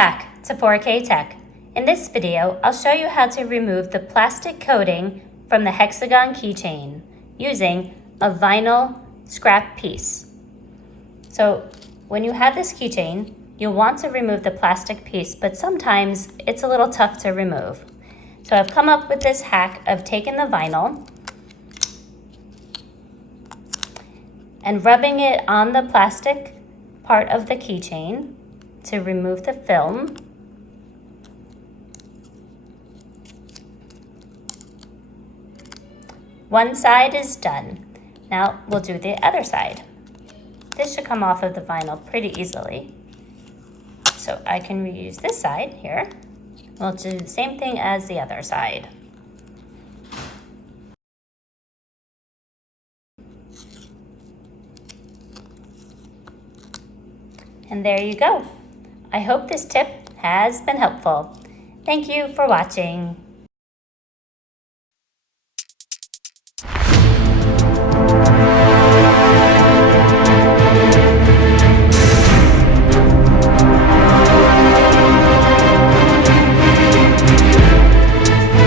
back to 4K Tech. In this video, I'll show you how to remove the plastic coating from the hexagon keychain using a vinyl scrap piece. So when you have this keychain, you'll want to remove the plastic piece, but sometimes it's a little tough to remove. So I've come up with this hack of taking the vinyl and rubbing it on the plastic part of the keychain to remove the film. One side is done. Now we'll do the other side. This should come off of the vinyl pretty easily. So I can reuse this side here. We'll do the same thing as the other side. And there you go. I hope this tip has been helpful. Thank you for watching.